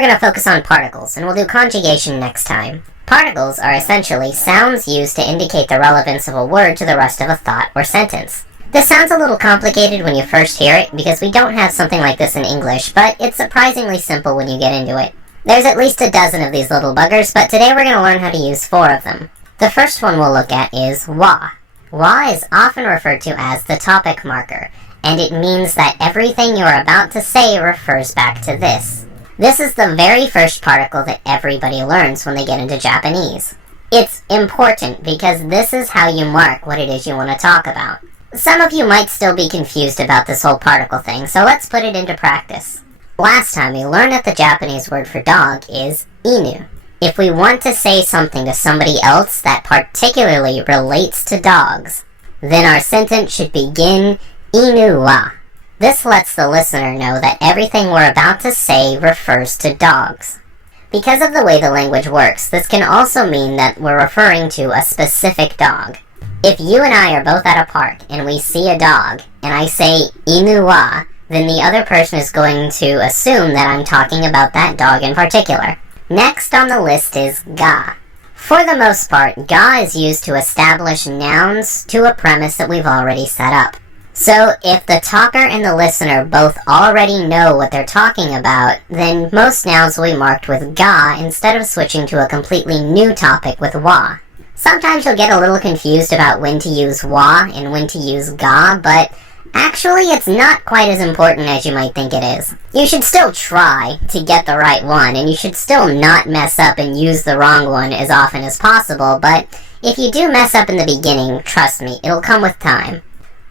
we're going to focus on particles, and we'll do conjugation next time. Particles are essentially sounds used to indicate the relevance of a word to the rest of a thought or sentence. This sounds a little complicated when you first hear it because we don't have something like this in English, but it's surprisingly simple when you get into it. There's at least a dozen of these little buggers, but today we're going to learn how to use 4 of them. The first one we'll look at is wa. Wa is often referred to as the topic marker, and it means that everything you're about to say refers back to this. This is the very first particle that everybody learns when they get into Japanese. It's important because this is how you mark what it is you want to talk about. Some of you might still be confused about this whole particle thing, so let's put it into practice. Last time we learned that the Japanese word for dog is inu. If we want to say something to somebody else that particularly relates to dogs, then our sentence should begin inu wa. This lets the listener know that everything we're about to say refers to dogs. Because of the way the language works, this can also mean that we're referring to a specific dog. If you and I are both at a park and we see a dog, and I say inu wa, then the other person is going to assume that I'm talking about that dog in particular. Next on the list is ga. For the most part, ga is used to establish nouns to a premise that we've already set up. So if the talker and the listener both already know what they're talking about, then most nouns will be marked with ga instead of switching to a completely new topic with wa. Sometimes you'll get a little confused about when to use wa and when to use ga, but actually it's not quite as important as you might think it is. You should still try to get the right one, and you should still not mess up and use the wrong one as often as possible, but if you do mess up in the beginning, trust me, it'll come with time.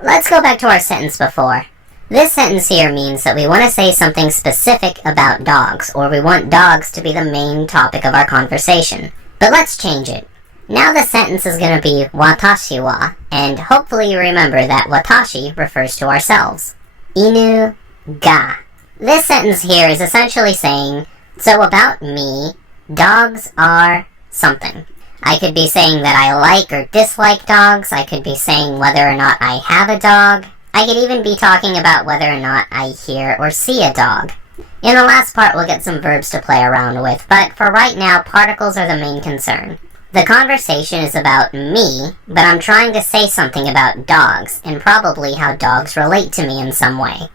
Let's go back to our sentence before. This sentence here means that we want to say something specific about dogs, or we want dogs to be the main topic of our conversation. But let's change it. Now the sentence is going to be watashi wa, and hopefully you remember that watashi refers to ourselves. Inu ga. This sentence here is essentially saying, so about me, dogs are something. I could be saying that I like or dislike dogs. I could be saying whether or not I have a dog. I could even be talking about whether or not I hear or see a dog. In the last part, we'll get some verbs to play around with, but for right now, particles are the main concern. The conversation is about me, but I'm trying to say something about dogs, and probably how dogs relate to me in some way.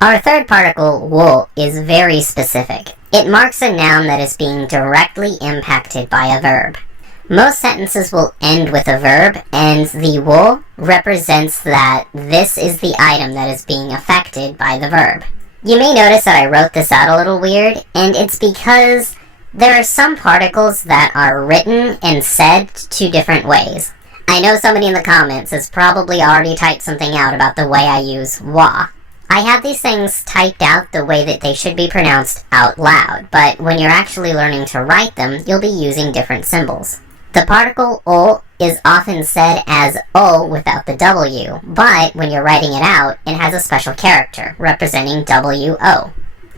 Our third particle, wo, is very specific. It marks a noun that is being directly impacted by a verb. Most sentences will end with a verb, and the wo represents that this is the item that is being affected by the verb. You may notice that I wrote this out a little weird, and it's because there are some particles that are written and said 2 different ways. I know somebody in the comments has probably already typed something out about the way I use wa. I have these things typed out the way that they should be pronounced out loud, but when you're actually learning to write them, you'll be using different symbols. The particle o is often said as o without the w, but when you're writing it out, it has a special character representing wo.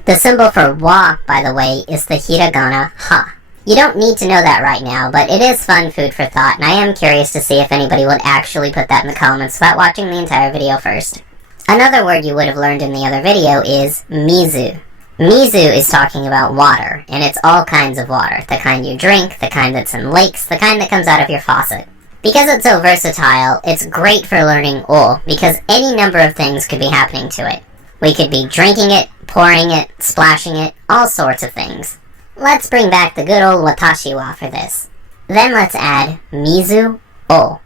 The symbol for wa, by the way, is the hiragana ha. You don't need to know that right now, but it is fun food for thought, and I am curious to see if anybody would actually put that in the comments without watching the entire video first. Another word you would have learned in the other video is mizu. Mizu is talking about water, and it's all kinds of water. The kind you drink, the kind that's in lakes, the kind that comes out of your faucet. Because it's so versatile, it's great for learning o, because any number of things could be happening to it. We could be drinking it, pouring it, splashing it, all sorts of things. Let's bring back the good old watashi wa for this. Then let's add mizu o.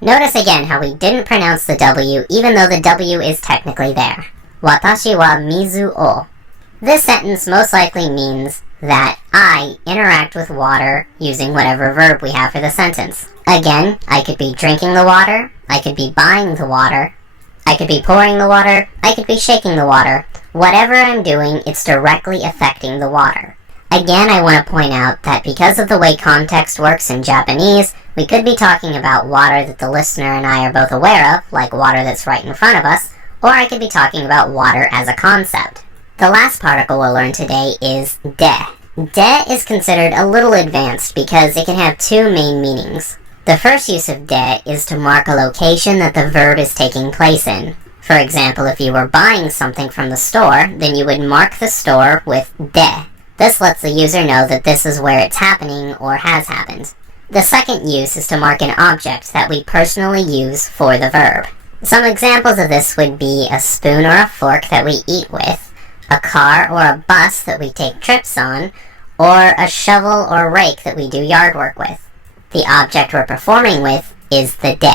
Notice again how we didn't pronounce the W even though the W is technically there. Watashi wa mizu o. This sentence most likely means that I interact with water using whatever verb we have for the sentence. Again, I could be drinking the water, I could be buying the water, I could be pouring the water, I could be shaking the water. Whatever I'm doing, it's directly affecting the water. Again, I want to point out that because of the way context works in Japanese, we could be talking about water that the listener and I are both aware of, like water that's right in front of us, or I could be talking about water as a concept. The last particle we'll learn today is de. De is considered a little advanced because it can have 2 main meanings. The first use of de is to mark a location that the verb is taking place in. For example, if you were buying something from the store, then you would mark the store with de. This lets the user know that this is where it's happening or has happened. The second use is to mark an object that we personally use for the verb. Some examples of this would be a spoon or a fork that we eat with, a car or a bus that we take trips on, or a shovel or rake that we do yard work with. The object we're performing with is the de.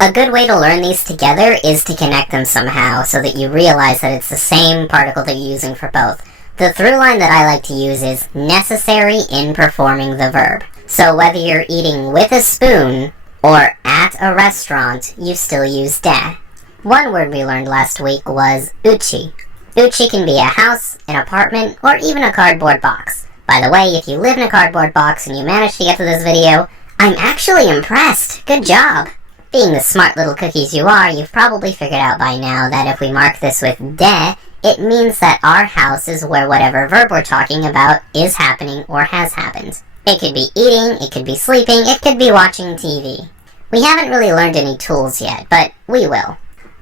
A good way to learn these together is to connect them somehow so that you realize that it's the same particle that you're using for both. The through line that I like to use is necessary in performing the verb. So whether you're eating with a spoon or at a restaurant, you still use de. One word we learned last week was uchi. Uchi can be a house, an apartment, or even a cardboard box. By the way, if you live in a cardboard box and you managed to get to this video, I'm actually impressed. Good job! Being the smart little cookies you are, you've probably figured out by now that if we mark this with de, it means that our house is where whatever verb we're talking about is happening or has happened. It could be eating, it could be sleeping, it could be watching TV. We haven't really learned any tools yet, but we will.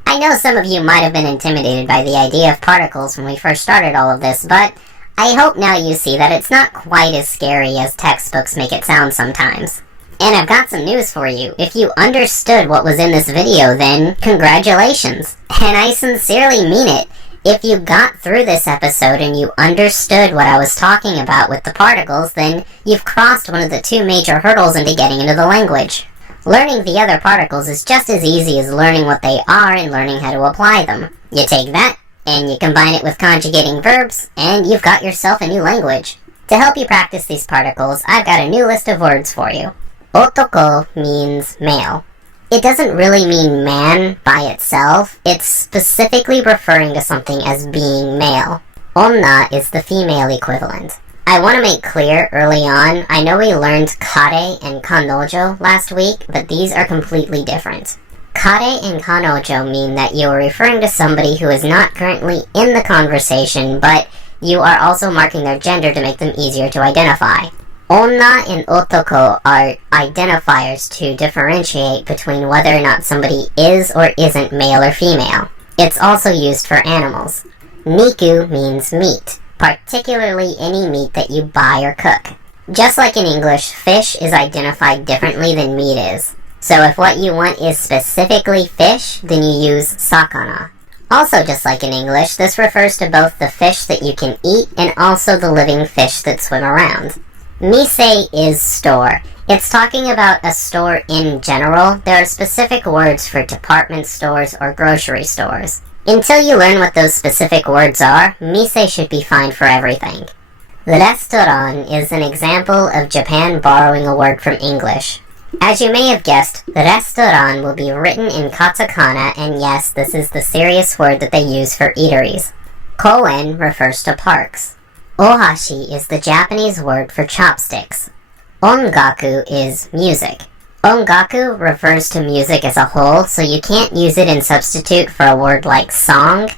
I know some of you might have been intimidated by the idea of particles when we first started all of this, but I hope now you see that it's not quite as scary as textbooks make it sound sometimes. And I've got some news for you. If you understood what was in this video, then congratulations. And I sincerely mean it. If you got through this episode and you understood what I was talking about with the particles, then you've crossed one of the two major hurdles into getting into the language. Learning the other particles is just as easy as learning what they are and learning how to apply them. You take that, and you combine it with conjugating verbs, and you've got yourself a new language. To help you practice these particles, I've got a new list of words for you. Otoko means male. It doesn't really mean man by itself, it's specifically referring to something as being male. Onna is the female equivalent. I want to make clear early on, I know we learned kare and kanojo last week, but these are completely different. Kare and kanojo mean that you are referring to somebody who is not currently in the conversation, but you are also marking their gender to make them easier to identify. Onna and otoko are identifiers to differentiate between whether or not somebody is or isn't male or female. It's also used for animals. Niku means meat, particularly any meat that you buy or cook. Just like in English, fish is identified differently than meat is. So if what you want is specifically fish, then you use sakana. Also, just like in English, this refers to both the fish that you can eat and also the living fish that swim around. Mise is store. It's talking about a store in general. There are specific words for department stores or grocery stores. Until you learn what those specific words are, mise should be fine for everything. Restaurant is an example of Japan borrowing a word from English. As you may have guessed, restaurant will be written in katakana, and yes, this is the serious word that they use for eateries. Koen refers to parks. Ohashi is the Japanese word for chopsticks. Ongaku is music. Ongaku refers to music as a whole, so you can't use it in substitute for a word like song.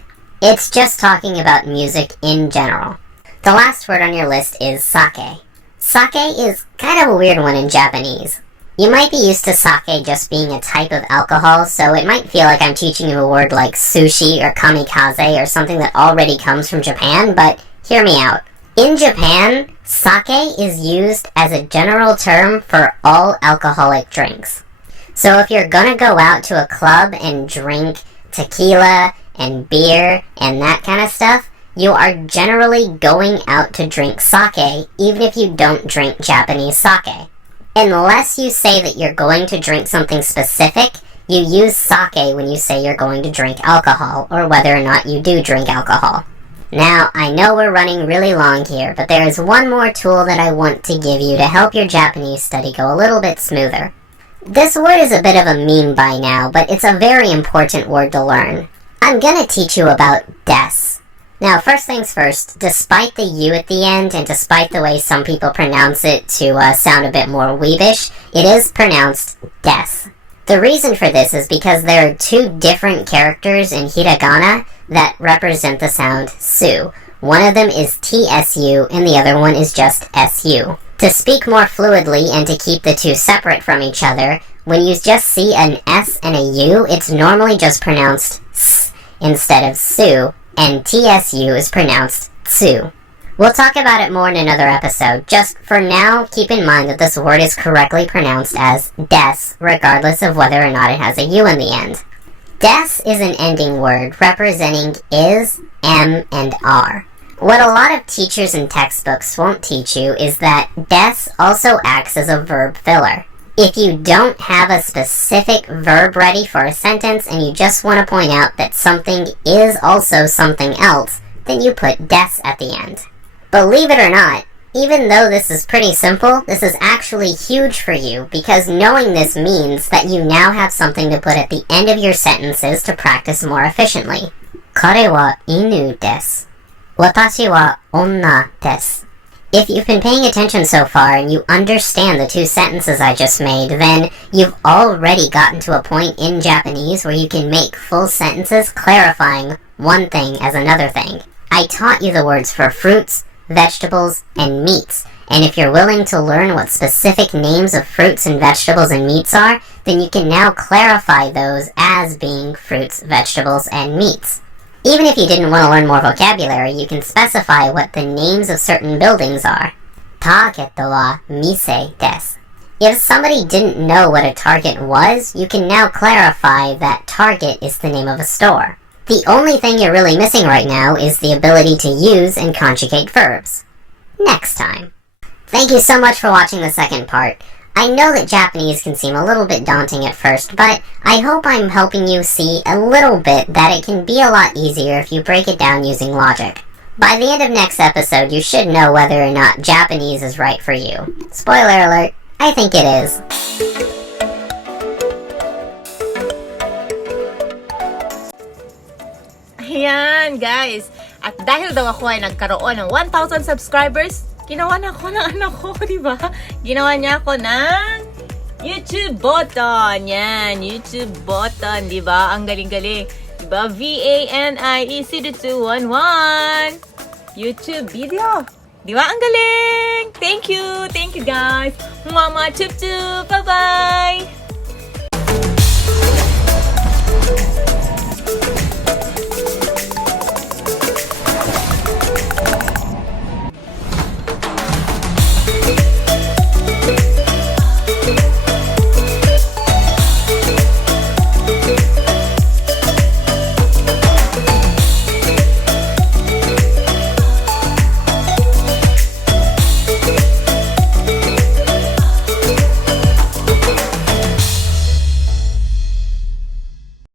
It's just talking about music in general. The last word on your list is sake. Sake is kind of a weird one in Japanese. You might be used to sake just being a type of alcohol, so it might feel like I'm teaching you a word like sushi or kamikaze or something that already comes from Japan, but hear me out. In Japan, sake is used as a general term for all alcoholic drinks. So if you're gonna go out to a club and drink tequila and beer and that kind of stuff, you are generally going out to drink sake, even if you don't drink Japanese sake. Unless you say that you're going to drink something specific, you use sake when you say you're going to drink alcohol, or whether or not you do drink alcohol. Now, I know we're running really long here, but there is one more tool that I want to give you to help your Japanese study go a little bit smoother. This word is a bit of a meme by now, but it's a very important word to learn. I'm gonna teach you about des. Now, first things first, despite the U at the end, and despite the way some people pronounce it to sound a bit more weebish, it is pronounced des. The reason for this is because there are two different characters in hiragana that represent the sound su. One of them is TSU and the other one is just SU. To speak more fluidly and to keep the two separate from each other, when you just see an S and a U, it's normally just pronounced S instead of su, and TSU is pronounced tsu. We'll talk about it more in another episode. Just for now, keep in mind that this word is correctly pronounced as des, regardless of whether or not it has a U in the end. Des is an ending word representing is, am, and are. What a lot of teachers and textbooks won't teach you is that des also acts as a verb filler. If you don't have a specific verb ready for a sentence and you just want to point out that something is also something else, then you put des at the end. Believe it or not, even though this is pretty simple, this is actually huge for you because knowing this means that you now have something to put at the end of your sentences to practice more efficiently. 彼は犬です。私は女です。If you've been paying attention so far and you understand the two sentences I just made, then you've already gotten to a point in Japanese where you can make full sentences clarifying one thing as another thing. I taught you the words for fruits, vegetables, and meats, and if you're willing to learn what specific names of fruits and vegetables and meats are, then you can now clarify those as being fruits, vegetables, and meats. Even if you didn't want to learn more vocabulary, you can specify what the names of certain buildings are. Target wa mise desu. If somebody didn't know what a Target was, you can now clarify that Target is the name of a store. The only thing you're really missing right now is the ability to use and conjugate verbs. Next time. Thank you so much for watching the second part. I know that Japanese can seem a little bit daunting at first, but I hope I'm helping you see a little bit that it can be a lot easier if you break it down using logic. By the end of next episode, you should know whether or not Japanese is right for you. Spoiler alert, I think it is. Ayan, guys. At dahil daw ako ay nagkaroon ng 1,000 subscribers, ginawa na ako ng anak ko, di ba? Ginawa niya ako ng YouTube button. Yan, YouTube button, di ba? Ang galing-galing. Di ba? VANIEC211. YouTube video. Di ba? Ang galing! Thank you! Thank you, guys! Mama, chup-chup! Bye-bye!